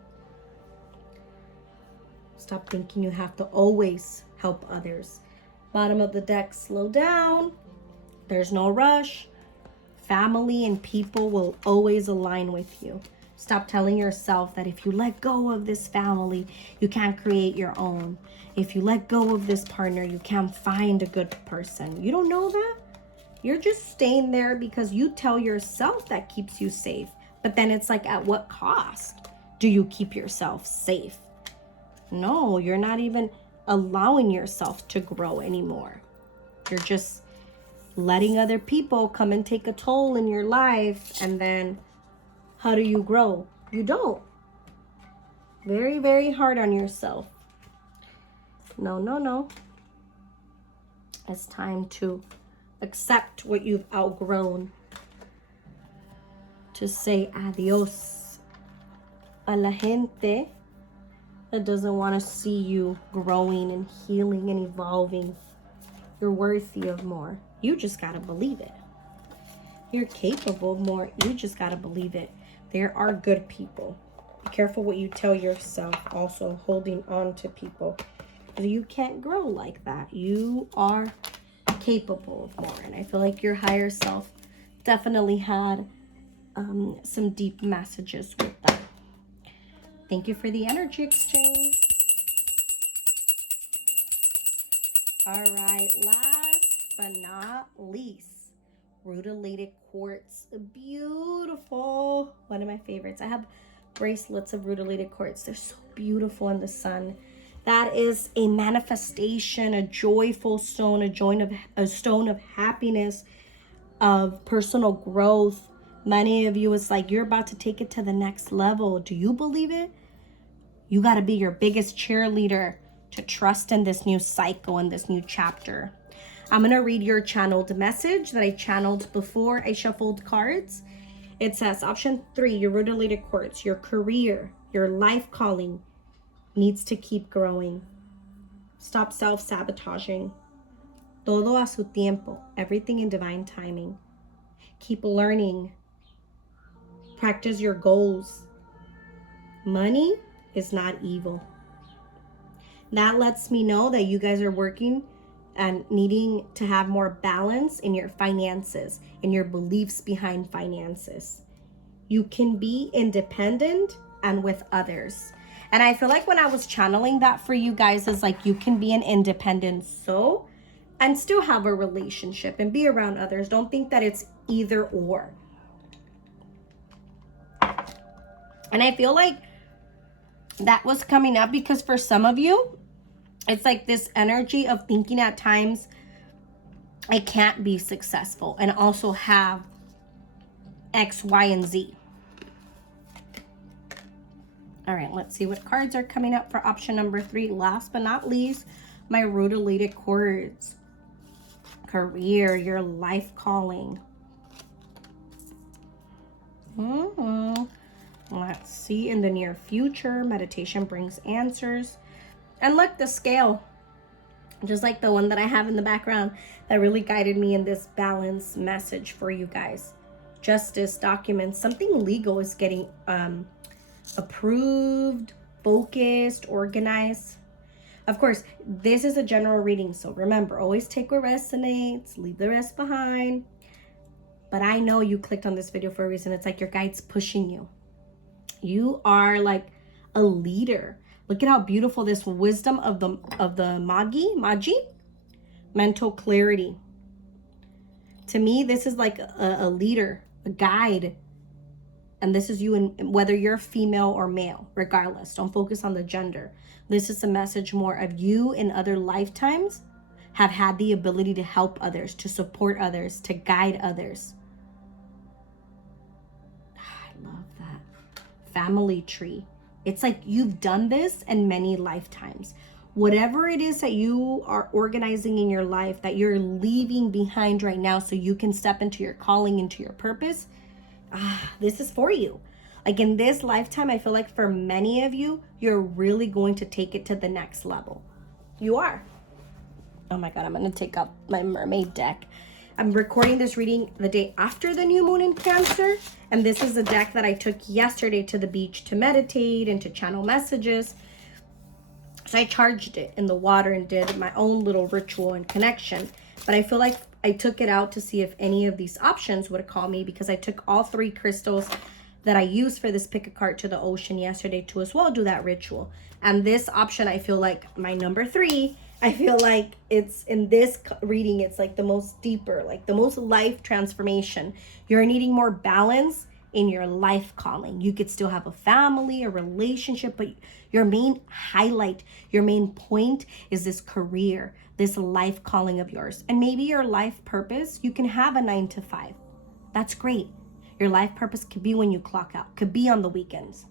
Stop thinking you have to always help others. Bottom of the deck, slow down. There's no rush. Family and people will always align with you. Stop telling yourself that if you let go of this family, you can't create your own. If you let go of this partner, you can't find a good person. You don't know that? You're just staying there because you tell yourself that keeps you safe. But then it's like, at what cost do you keep yourself safe? No, you're not even allowing yourself to grow anymore. You're just letting other people come and take a toll in your life. And then how do you grow? You don't. Very, very hard on yourself. No, no, no. It's time to accept what you've outgrown. To say adios a la gente that doesn't want to see you growing and healing and evolving. You're worthy of more. You just got to believe it. You're capable of more. You just got to believe it. There are good people. Be careful what you tell yourself. Also holding on to people. You can't grow like that. You are capable of more. And I feel like your higher self definitely had some deep messages with that. Thank you for the energy exchange. All right, last but not least, Rutilated Quartz. Beautiful. One of my favorites. I have bracelets of Rutilated Quartz. They're so beautiful in the sun. That is a manifestation, a joyful stone, a stone of happiness, of personal growth. Many of you, it's like you're about to take it to the next level. Do you believe it? You got to be your biggest cheerleader to trust in this new cycle and this new chapter. I'm going to read your channeled message that I channeled before I shuffled cards. It says, option 3, your Rutilated Quartz, your career, your life calling needs to keep growing. Stop self-sabotaging. Todo a su tiempo. Everything in divine timing. Keep learning. Practice your goals. Money is not evil. That lets me know that you guys are working and needing to have more balance in your finances, in your beliefs behind finances. You can be independent and with others. And I feel like when I was channeling that for you guys, is like you can be an independent soul and still have a relationship and be around others. Don't think that it's either or. And I feel like that was coming up because for some of you, it's like this energy of thinking at times, I can't be successful and also have X, Y, and Z. All right, let's see what cards are coming up for option number 3. Last but not least, my Rutilated Quartz. Career, your life calling. Let's see, in the near future, meditation brings answers. And look, the scale. just like the one that I have in the background that really guided me in this balance message for you guys. Justice documents, something legal is getting approved, focused, organized. Of course, this is a general reading, so remember, always take what resonates, leave the rest behind. But I know you clicked on this video for a reason. It's like your guide's pushing you. You are like a leader. Look at how beautiful this wisdom of the Magi, mental clarity. To me, this is like a leader, a guide. And this is you, in whether you're female or male, regardless. Don't focus on the gender. This is a message more of you in other lifetimes have had the ability to help others, to support others, to guide others. I love that. Family tree. It's like you've done this in many lifetimes. Whatever it is that you are organizing in your life, that you're leaving behind right now so you can step into your calling, into your purpose, this is for you. Like in this lifetime, I feel like for many of you, you're really going to take it to the next level. You are. Oh my God, I'm going to take out my mermaid deck. I'm recording this reading the day after the new moon in Cancer. And this is a deck that I took yesterday to the beach to meditate and to channel messages. So I charged it in the water and did my own little ritual and connection. But I feel like I took it out to see if any of these options would call me, because I took all 3 crystals that I used for this pick a card to the ocean yesterday to as well do that ritual. And this option, I feel like my number 3, I feel like it's in this reading, it's like the most deeper, like the most life transformation. You're needing more balance in your life calling. You could still have a family, a relationship, but your main highlight, your main point is this career, this life calling of yours. And maybe your life purpose, you can have a 9 to 5. That's great. Your life purpose could be when you clock out, could be on the weekends.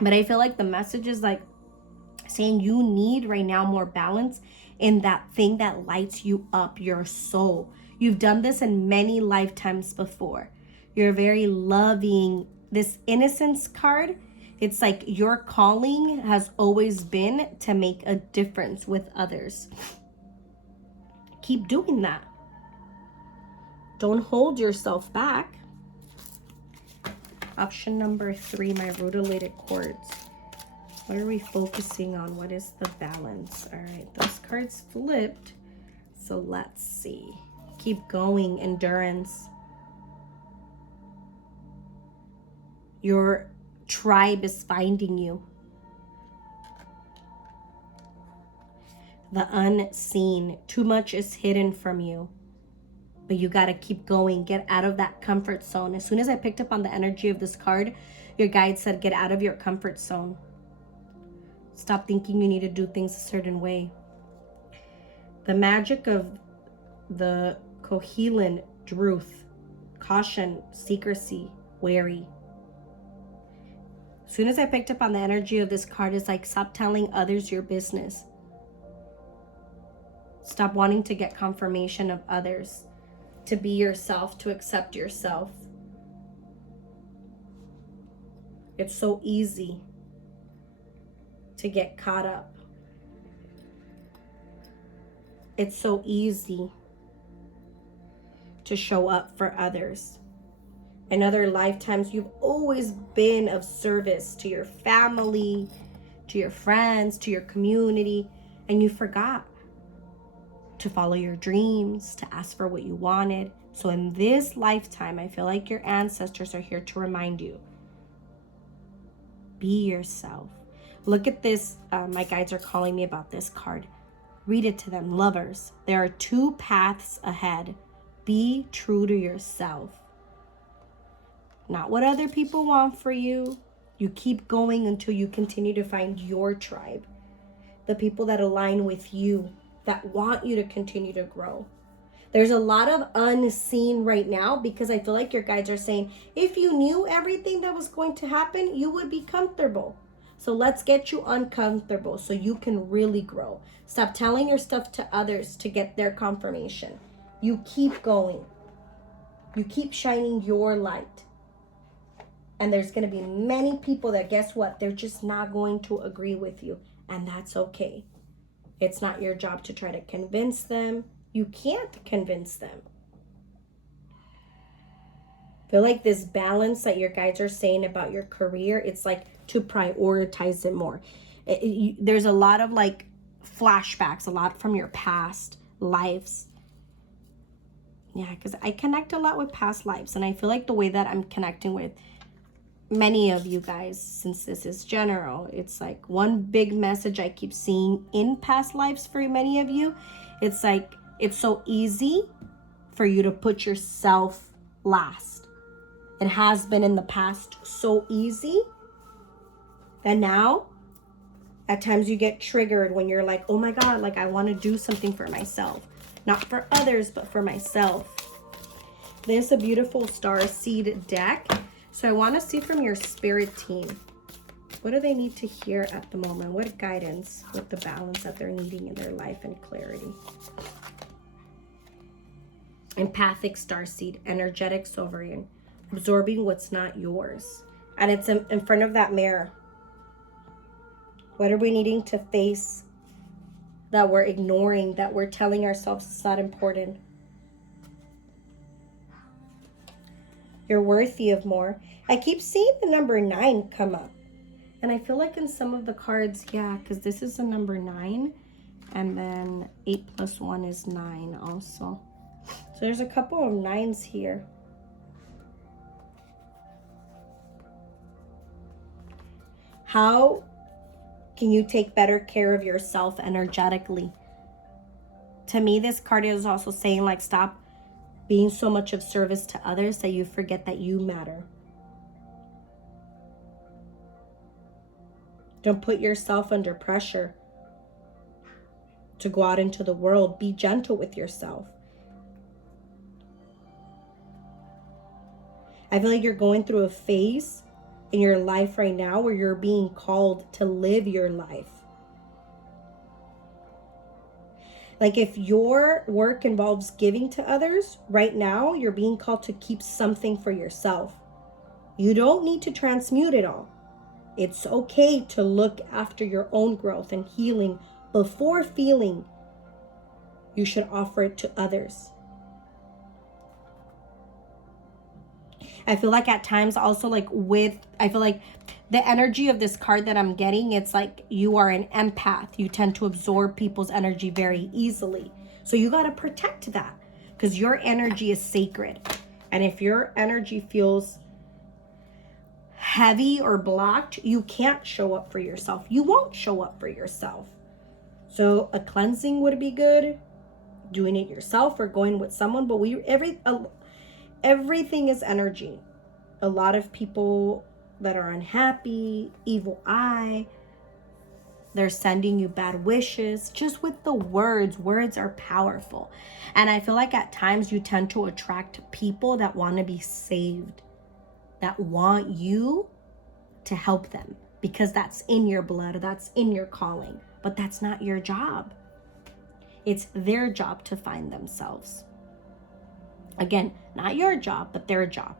But I feel like the message is like saying you need right now more balance in that thing that lights you up, your soul. You've done this in many lifetimes before. You're very loving. This innocence card, it's like your calling has always been to make a difference with others. Keep doing that. Don't hold yourself back. Option number 3, my Rutilated Quartz. What are we focusing on? What is the balance? All right, those cards flipped. So let's see. Keep going, endurance. Your tribe is finding you. The unseen. Too much is hidden from you. But you got to keep going. Get out of that comfort zone. As soon as I picked up on the energy of this card, your guide said, get out of your comfort zone. Stop thinking you need to do things a certain way. The magic of the Kohelan, truth, caution, secrecy, wary. As soon as I picked up on the energy of this card, it's like, stop telling others your business. Stop wanting to get confirmation of others. To be yourself, to accept yourself. It's so easy to get caught up. It's so easy to show up for others. In other lifetimes, you've always been of service to your family, to your friends, to your community, and you forgot to follow your dreams, to ask for what you wanted. So in this lifetime, I feel like your ancestors are here to remind you. Be yourself. Look at this. My guides are calling me about this card. Read it to them. Lovers, there are 2 paths ahead. Be true to yourself. Not what other people want for you. You keep going until you continue to find your tribe. The people that align with you, that want you to continue to grow. There's a lot of unseen right now because I feel like your guides are saying, if you knew everything that was going to happen, you would be comfortable. So let's get you uncomfortable so you can really grow. Stop telling your stuff to others to get their confirmation. You keep going. You keep shining your light. And there's going to be many people that, guess what? They're just not going to agree with you. And that's okay. It's not your job to try to convince them. You can't convince them. I feel like this balance that your guides are saying about your career, it's like to prioritize it more. There's a lot of like flashbacks, a lot from your past lives. Yeah, because I connect a lot with past lives. And I feel like the way that I'm connecting with many of you guys, since this is general, it's like one big message I keep seeing in past lives for many of you. It's like, it's so easy for you to put yourself last. It has been in the past so easy that now at times you get triggered when you're like, oh my God, like I want to do something for myself. Not for others, but for myself. This is a beautiful star seed deck. So I want to see from your spirit team, what do they need to hear at the moment? What guidance with the balance that they're needing in their life and clarity? Empathic starseed, energetic sovereign, absorbing what's not yours. And it's in front of that mirror. What are we needing to face that we're ignoring, that we're telling ourselves it's not important? You're worthy of more. I keep seeing the number 9 come up. And I feel like in some of the cards, yeah, because this is a number 9. And then 8 plus 1 is 9 also. So there's a couple of 9s here. How can you take better care of yourself energetically? To me, this card is also saying like, stop being so much of service to others that you forget that you matter. Don't put yourself under pressure to go out into the world. Be gentle with yourself. I feel like you're going through a phase in your life right now where you're being called to live your life. Like if your work involves giving to others, right now you're being called to keep something for yourself. You don't need to transmute it all. It's okay to look after your own growth and healing before feeling you should offer it to others. I feel like at times also I feel like the energy of this card that I'm getting, it's like you are an empath. You tend to absorb people's energy very easily. So you got to protect that because your energy is sacred. And if your energy feels heavy or blocked, you can't show up for yourself. You won't show up for yourself. So a cleansing would be good, doing it yourself or going with someone. But everything is energy. A lot of people that are unhappy, evil eye, they're sending you bad wishes just with the words. Words are powerful. And I feel like at times you tend to attract people that want to be saved, that want you to help them because that's in your blood, that's in your calling, but that's not your job. It's their job to find themselves. Again, not your job, but their job.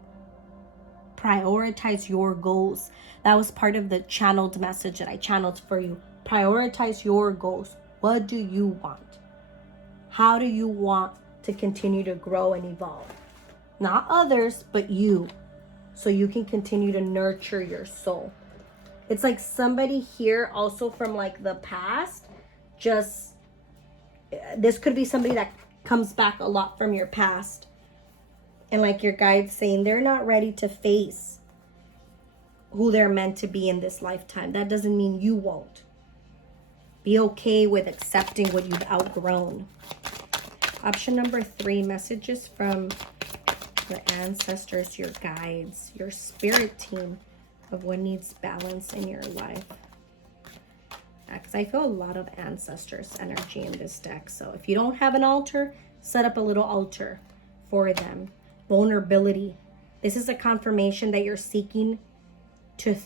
Prioritize your goals. That was part of the channeled message that I channeled for you. Prioritize your goals. What do you want? How do you want to continue to grow and evolve? Not others, but you. So you can continue to nurture your soul. It's like somebody here also from like the past, this could be somebody that comes back a lot from your past. And like your guide's saying, they're not ready to face who they're meant to be in this lifetime. That doesn't mean you won't. Be okay with accepting what you've outgrown. Option number 3, messages from the ancestors, your guides, your spirit team of what needs balance in your life. Because I feel a lot of ancestors energy in this deck. So if you don't have an altar, set up a little altar for them. Vulnerability. This is a confirmation that you're seeking to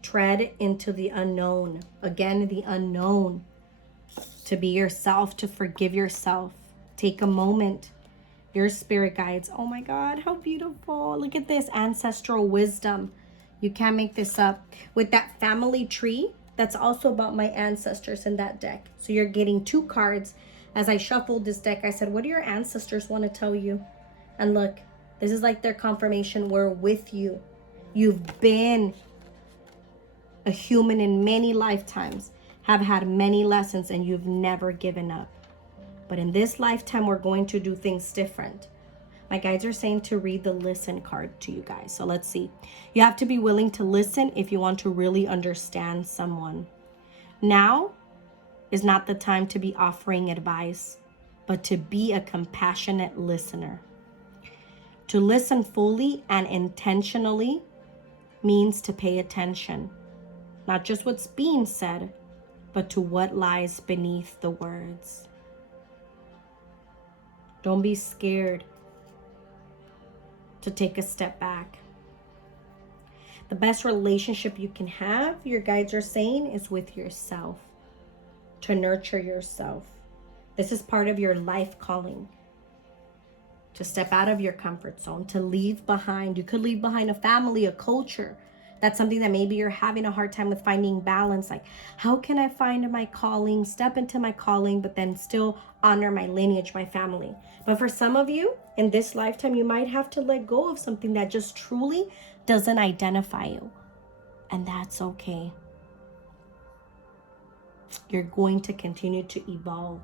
tread into the unknown. Again, the unknown. To be yourself, to forgive yourself. Take a moment. Your spirit guides. Oh my God, how beautiful. Look at this ancestral wisdom. You can't make this up. With that family tree That's also about my ancestors in that deck. So you're getting 2 cards. As I shuffled this deck, I said, what do your ancestors want to tell you? And look, this is like their confirmation. We're with you. You've been a human in many lifetimes, have had many lessons, and you've never given up. But in this lifetime, we're going to do things different. My guides are saying to read the listen card to you guys. So let's see. You have to be willing to listen if you want to really understand someone. Now is not the time to be offering advice, but to be a compassionate listener. To listen fully and intentionally means to pay attention, not just what's being said, but to what lies beneath the words. Don't be scared to take a step back. The best relationship you can have, your guides are saying, is with yourself. To nurture yourself. This is part of your life calling. To step out of your comfort zone, to leave behind. You could leave behind a family, a culture. That's something that maybe you're having a hard time with finding balance. Like, how can I find my calling, step into my calling, but then still honor my lineage, my family? But for some of you, in this lifetime, you might have to let go of something that just truly doesn't identify you. And that's okay. You're going to continue to evolve.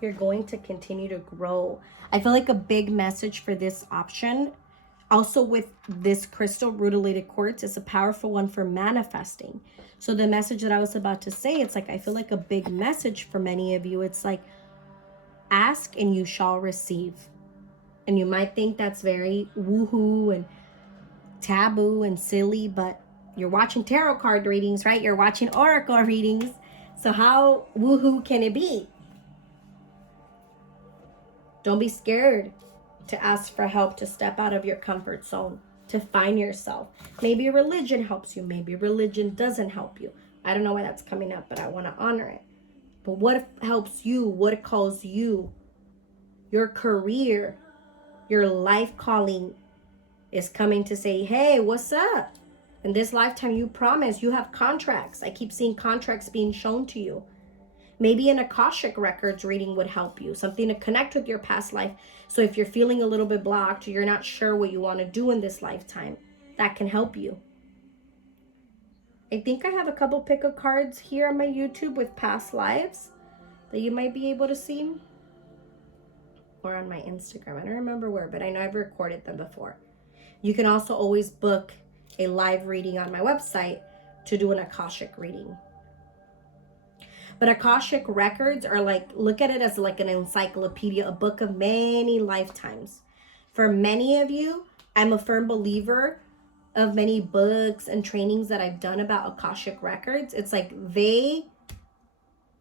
You're going to continue to grow. I feel like a big message for this option, also with this crystal, Rutilated Quartz, is a powerful one for manifesting. So the message that I was about to say, it's like, I feel like a big message for many of you. It's like, ask and you shall receive. And you might think that's very woohoo and taboo and silly, but you're watching tarot card readings, right? You're watching oracle readings. So how woohoo can it be? Don't be scared to ask for help, to step out of your comfort zone, to find yourself. Maybe religion helps you. Maybe religion doesn't help you. I don't know why that's coming up, but I want to honor it. But what helps you? What calls you? Your career, your life calling is coming to say, hey, what's up? In this lifetime, you promise, you have contracts. I keep seeing contracts being shown to you. Maybe an Akashic Records reading would help you, something to connect with your past life. So if you're feeling a little bit blocked, or you're not sure what you want to do in this lifetime, that can help you. I think I have a couple pick of cards here on my YouTube with past lives that you might be able to see. Or on my Instagram. I don't remember where, but I know I've recorded them before. You can also always book a live reading on my website to do an Akashic reading. But Akashic Records are like, look at it as like an encyclopedia, a book of many lifetimes. For many of you, I'm a firm believer of many books and trainings that I've done about Akashic Records. It's like they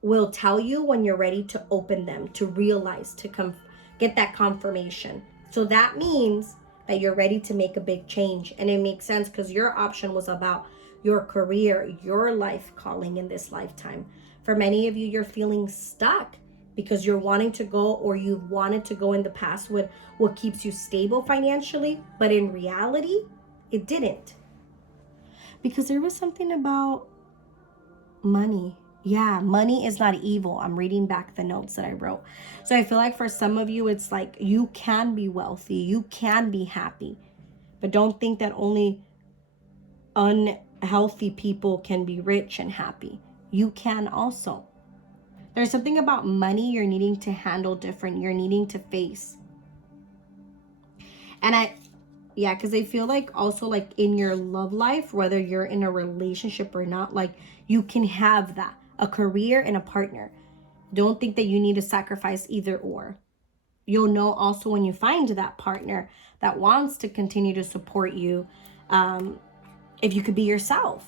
will tell you when you're ready to open them, to realize, to get that confirmation. So that means that you're ready to make a big change. And it makes sense because your option was about your career, your life calling in this lifetime. For many of you, you're feeling stuck because you're wanting to go, or you've wanted to go in the past with what keeps you stable financially, but in reality, it didn't. Because there was something about money. Yeah, money is not evil. I'm reading back the notes that I wrote. So I feel like for some of you, it's like you can be wealthy, you can be happy, but don't think that only unhealthy people can be rich and happy. You can also. There's something about money you're needing to handle different. You're needing to face. And because I feel like also like in your love life, whether you're in a relationship or not, like you can have that, a career and a partner. Don't think that you need to sacrifice either or. You'll know also when you find that partner that wants to continue to support you, if you could be yourself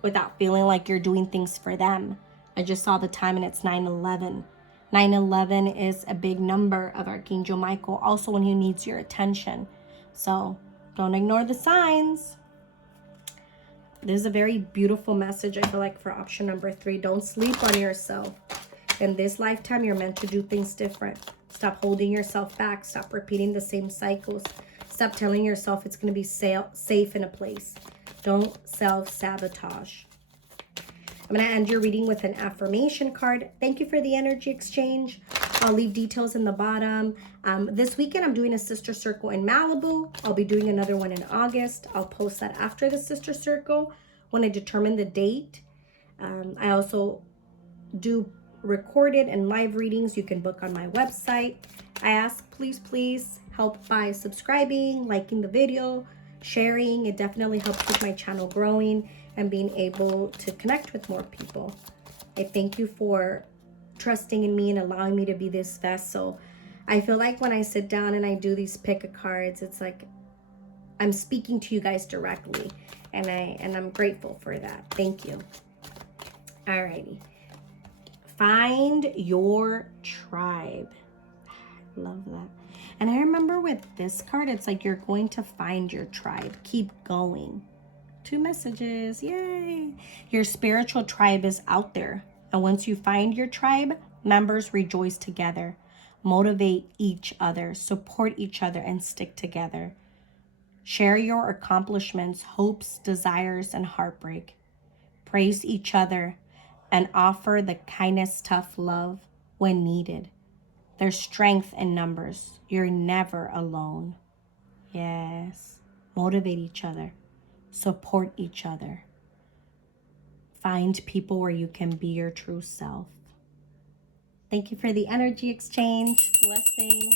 without feeling like you're doing things for them. I just saw the time and it's 9/11. 9/11 is a big number of Archangel Michael, also when he needs your attention. So don't ignore the signs. This is a very beautiful message, I feel like, for option number 3. Don't sleep on yourself. In this lifetime, you're meant to do things different. Stop holding yourself back. Stop repeating the same cycles. Stop telling yourself it's going to be safe in a place. Don't self-sabotage. I'm going to end your reading with an affirmation card. Thank you for the energy exchange. I'll leave details in the bottom. This weekend, I'm doing a sister circle in Malibu. I'll be doing another one in August. I'll post that after the sister circle when I determine the date. I also do recorded and live readings you can book on my website. I ask, please help by subscribing, liking the video, sharing. It definitely helps with my channel growing and being able to connect with more people. I thank you for trusting in me and allowing me to be this vessel. I feel like when I sit down and I do these pick a cards, it's like I'm speaking to you guys directly, and I'm grateful for that. Thank you. Alrighty. Find your tribe. Love that. And I remember with this card, it's like you're going to find your tribe. Keep going. 2 messages. Yay. Your spiritual tribe is out there. And once you find your tribe, members rejoice together. Motivate each other. Support each other and stick together. Share your accomplishments, hopes, desires, and heartbreak. Praise each other and offer the kindness, tough love when needed. There's strength in numbers. You're never alone. Yes. Motivate each other. Support each other. Find people where you can be your true self. Thank you for the energy exchange. Blessings.